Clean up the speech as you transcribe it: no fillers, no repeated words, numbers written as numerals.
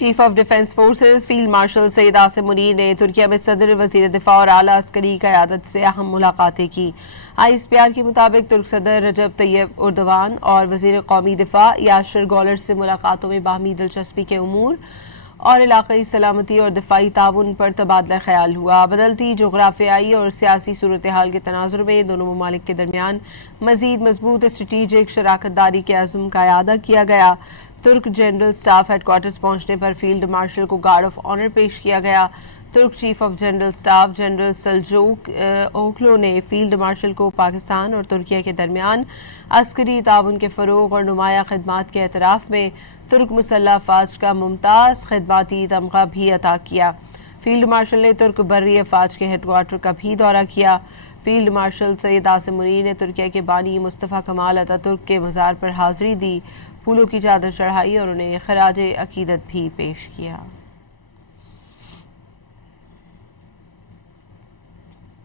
Chief of defence forces field marshal Syed Asim Munir نے Turkiye میں صدر، وزیر دفاع اور اعلیٰ عسکری قیادت سے اہم ملاقاتیں کی۔ آئی پی آر کے مطابق ترک صدر رجب طیب اردوان اور وزیر قومی دفاع یاشر گولر سے ملاقاتوں میں باہمی دلچسپی کے امور اور علاقائی سلامتی اور دفاعی تعاون پر تبادلہ خیال ہوا۔ بدلتی جغرافیائی اور سیاسی صورتحال کے تناظر میں دونوں ممالک کے درمیان مزید مضبوط اسٹریٹجک شراکت داری کے عزم کا اعادہ کیا گیا۔ ترک جنرل سٹاف ہیڈ کوارٹرز پہنچنے پر فیلڈ مارشل کو گارڈ آف آنر پیش کیا گیا۔ ترک chief of general staff general Selcuk Oklu نے فیلڈ مارشل کو پاکستان اور ترکیہ کے درمیان عسکری تعاون کے فروغ اور نمایاں خدمات کے اعتراف میں ترک مسلح افواج کا ممتاز خدماتی تمغہ بھی عطا کیا۔ فیلڈ مارشل نے ترک بری افواج کے ہیڈ کوارٹر کا بھی دورہ کیا۔ فیلڈ مارشل سید عاصم منیر نے ترکیہ کے بانی مصطفیٰ کمال اتا ترک کے مزار پر حاضری دی، پھولوں کی چادر چڑھائی اور انہیں خراج عقیدت بھی پیش کیا۔